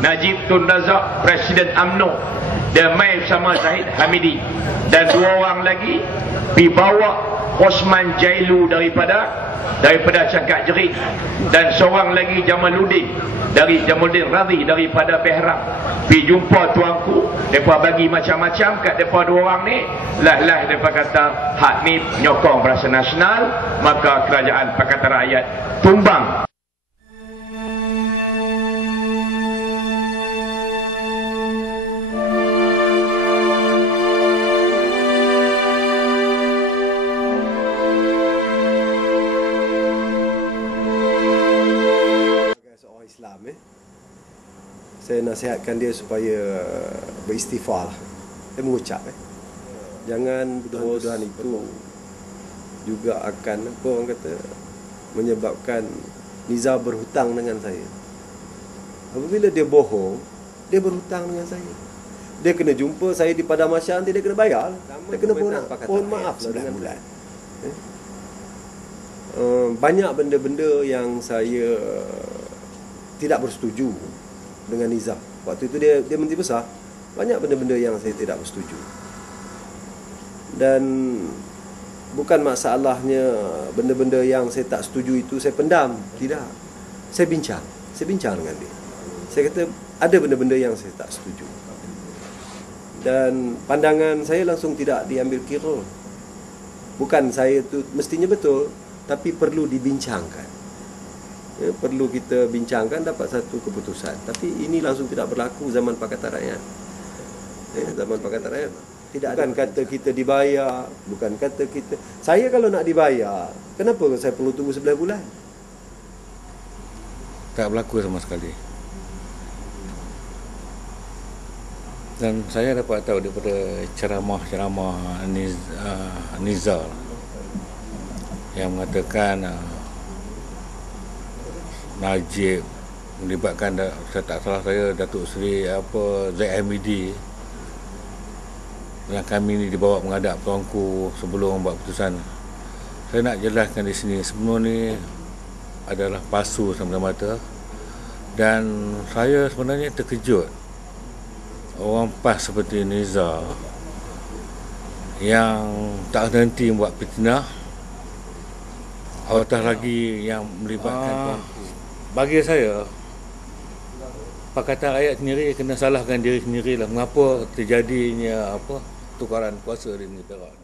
Najib Tun Razak, Presiden UMNO, dan mai bersama Zahid Hamidi, dan 2 orang lagi pi bawa Osman Jailu daripada Cangkat Jerit, dan seorang lagi Jamaluddin Radhi daripada Perak. Pi jumpa tuanku, depa bagi macam-macam kat depa 2 orang ni. Lah depa kata hak ni menyokong Barisan Nasional, maka kerajaan Pakatan Rakyat tumbang. Saya nasihatkan dia supaya beristighfar lah. Dia mengucap jangan tuduhan itu juga akan apa orang kata menyebabkan Nizar berhutang dengan saya. Apabila dia bohong, dia berhutang dengan saya. Dia kena jumpa saya di Padang Masyar, nanti dia kena bayar. Dia kena mohon maaf lah dengan bulan. Banyak benda-benda yang saya tidak bersetuju dengan Nizar. Waktu itu dia Menteri Besar. Banyak benda-benda yang saya tidak bersetuju. Dan bukan masalahnya benda-benda yang saya tak setuju itu saya pendam. Tidak. Saya bincang dengan dia. Saya kata ada benda-benda yang saya tak setuju. Dan pandangan saya langsung tidak diambil kira. Bukan saya itu mestinya betul, tapi perlu dibincangkan. Perlu kita bincangkan, dapat satu keputusan. Tapi ini langsung tidak berlaku zaman Pakatan Rakyat. Zaman Pakatan Rakyat bukan kata kita dibayar, bukan kata kita. Saya kalau nak dibayar, kenapa saya perlu tunggu 11 bulan? Tak berlaku sama sekali. Dan saya dapat tahu daripada ceramah-ceramah Nizar yang mengatakan Najib melibatkan, saya tak salah saya, Datuk Seri Zahid Hamidi, yang kami ni dibawa menghadap tuanku sebelum membuat keputusan. Saya nak jelaskan di sini, semua ni adalah palsu semata-mata. Dan saya sebenarnya terkejut orang PAS seperti Nizar yang tak henti buat fitnah, apatah lagi yang melibatkan tuanku. Bagi saya, Pakatan Rakyat sendiri kena salahkan diri sendirilah mengapa terjadinya tukaran kuasa di negeri Perak.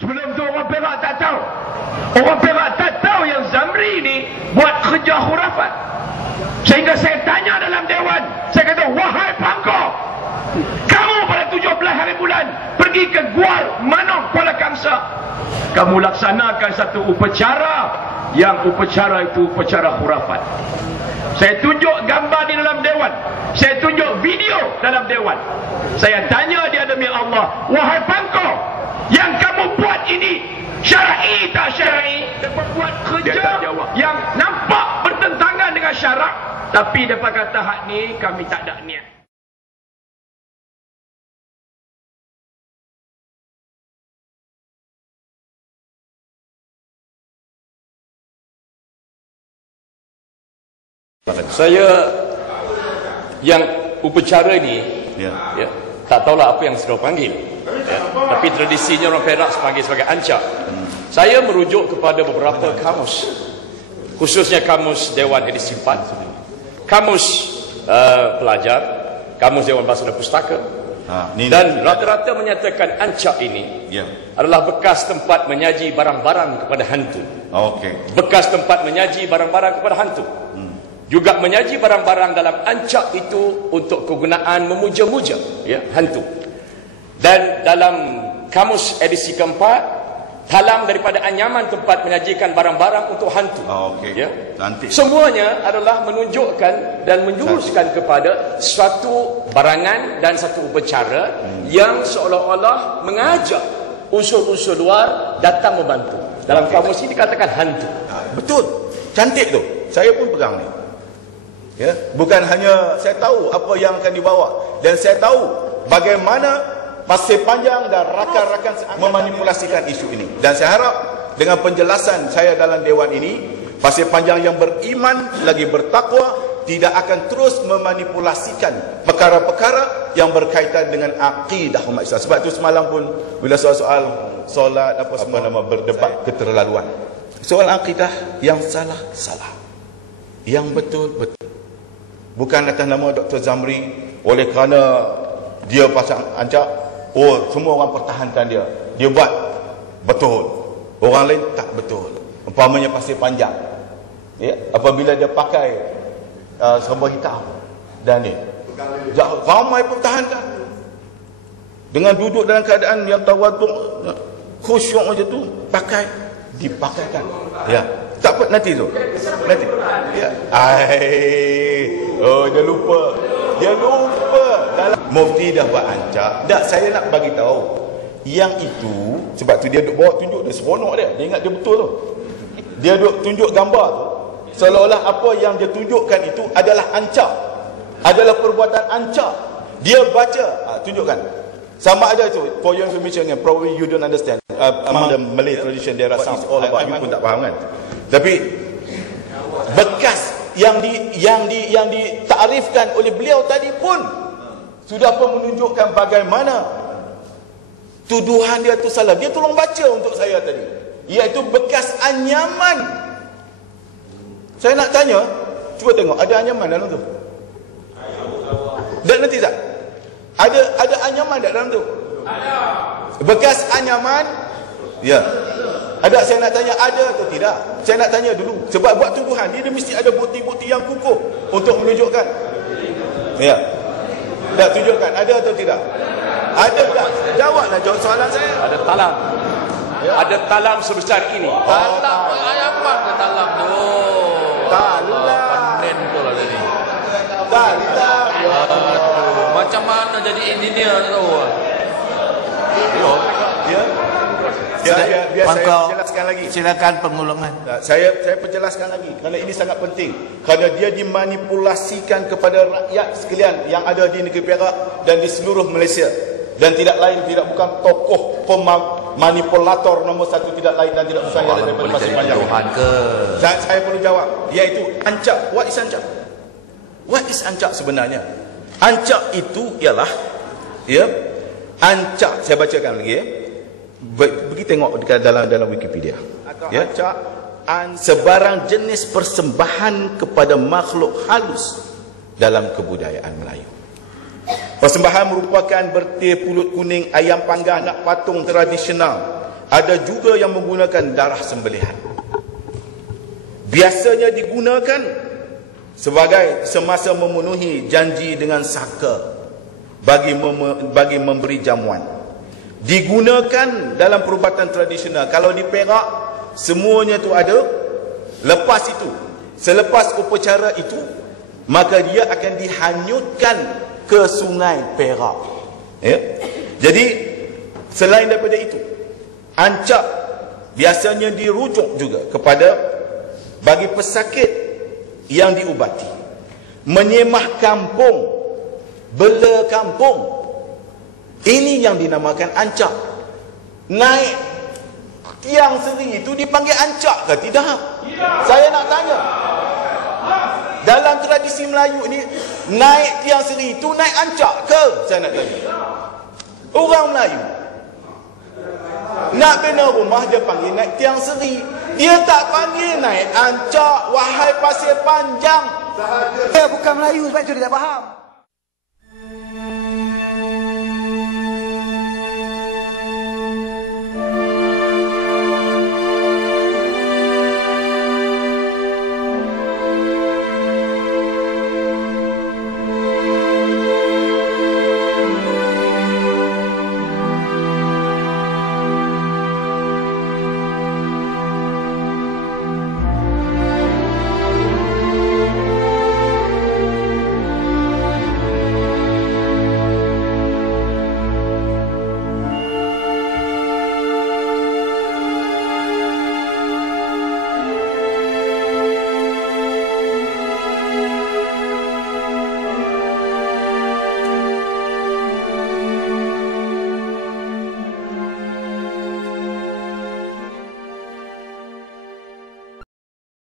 Sebelum tu orang Perak tak tahu. Orang Perak tak tahu yang Zamri ni buat kerja khurafat. Sehingga saya tanya dalam Dewan, saya kata, wahai Pangkor, kamu pada 17 hari bulan pergi ke Gual Manong Kuala Kangsar, kamu laksanakan satu upacara, yang upacara itu upacara khurafat. Saya tunjuk gambar di dalam Dewan, saya tunjuk video dalam Dewan. Saya tanya dia demi Allah, wahai Pangkor, yang kamu buat ini syar'i tak syar'i? Dapat buat kerja yang nampak bertentangan dengan syarak, tapi dapat kata hak ni kami tak ada niat. Saya yang upacara ni tak tahulah apa yang sudah panggil, tapi tradisinya orang Perak panggil sebagai ancak. Saya merujuk kepada beberapa kamus, khususnya kamus Dewan Edisi 4, kamus pelajar, kamus Dewan Bahasa dan Pustaka, dan rata-rata menyatakan ancak ini adalah bekas tempat menyaji barang-barang kepada hantu. Bekas tempat menyaji barang-barang kepada hantu. Juga menyaji barang-barang dalam ancak itu untuk kegunaan memuja-muja hantu. Dan dalam kamus edisi keempat, talam daripada anyaman tempat menyajikan barang-barang untuk hantu. Semuanya adalah menunjukkan dan menjuruskan kepada suatu barangan dan satu upacara yang seolah-olah mengajak unsur-unsur luar datang membantu. Dalam kamus ini dikatakan hantu. Betul, cantik tu. Saya pun pegang ni. Bukan hanya saya tahu apa yang akan dibawa, dan saya tahu bagaimana Pasir Panjang dan rakan-rakan memanipulasikan isu ini. Dan saya harap dengan penjelasan saya dalam Dewan ini, Pasir Panjang yang beriman lagi bertakwa tidak akan terus memanipulasikan perkara-perkara yang berkaitan dengan akidah umat Islam. Sebab itu semalam pun bila soal-soal solat apa nama berdebat keterlaluan. Soal akidah yang salah, yang betul. Bukan atas nama Dr. Zamri oleh kerana dia pasang ancak, semua orang pertahankan dia. Dia buat betul. Orang lain tak betul. Umpamanya Pasir Panjang. Ya, apabila dia pakai serba hitam dan ni ramai pertahankan dengan duduk dalam keadaan yang tawaduk khusyuk macam tu, dipakaikan. Ya, tak apa nanti ya. Dia lupa dalam mufti dah buat ancak. Tak, saya nak bagi tahu yang itu, sebab tu dia duk bawa tunjuk dia seronok dia ingat dia betul tu. Dia duk tunjuk gambar tu seolah-olah apa yang dia tunjukkan itu adalah ancak, adalah perbuatan ancak. Dia baca, tunjukkan. Sama ada itu, for your information, probably you don't understand. Among the Malay tradition, there are some all about, you pun tak faham kan. Tapi bekas yang ditakrifkan oleh beliau tadi pun sudah pun menunjukkan bagaimana tuduhan dia tu salah. Dia tolong baca untuk saya tadi, iaitu bekas anyaman. Saya nak tanya, cuba tengok ada anyaman dalam tu. Dan nanti tak? Ada anyaman tak dalam tu? Ada. Bekas anyaman? Ya. Ada, saya nak tanya ada atau tidak? Saya nak tanya dulu. Sebab buat tuduhan, dia mesti ada bukti-bukti yang kukuh untuk menunjukkan. Ya. Tak tunjukkan, ada atau tidak? Ada tak? Jawablah, jawab soalan saya. Ada talam. Ya. Ada talam sebesar ini. Talam anyaman ke talam tu? Talam. Panen tu lah tadi. Talam. Macam mana jadi engineer tu? Ya. Biar saya jelaskan lagi. Silakan pengulangan. Saya perjelaskan lagi kerana ini sangat penting. Kerana dia dimanipulasikan kepada rakyat sekalian yang ada di negeri Perak dan di seluruh Malaysia. Dan tidak lain, tidak bukan tokoh manipulator nombor satu, tidak lain dan tidak bukan yang daripada Pasir Panjang. Saya perlu jawab, iaitu ancak. What is ancak? What is ancak sebenarnya? Ancak itu ialah, ya, ancak, saya bacakan lagi ya. Pergi tengok dekat dalam Wikipedia. Ya, sebarang jenis persembahan kepada makhluk halus dalam kebudayaan Melayu. Persembahan merupakan bertir pulut kuning, ayam panggang, anak patung tradisional. Ada juga yang menggunakan darah sembelihan. Biasanya digunakan sebagai semasa memenuhi janji dengan saka bagi memberi jamuan. Digunakan dalam perubatan tradisional. Kalau di Perak semuanya tu ada. Lepas itu, selepas upacara itu, maka dia akan dihanyutkan ke Sungai Perak. Ya. Jadi selain daripada itu, ancak biasanya dirujuk juga kepada bagi pesakit yang diubati, menyemah kampung, bela kampung. Ini yang dinamakan ancak. Naik tiang seri itu dipanggil ancak ke tidak? Saya nak tanya. Dalam tradisi Melayu ni, naik tiang seri itu naik ancak ke? Saya nak tanya. Orang Melayu nak bina rumah, dia panggil naik tiang seri. Dia tak panggil naik ancak. Wahai Pasir Panjang. Dia bukan Melayu, sebab itu dia tak faham.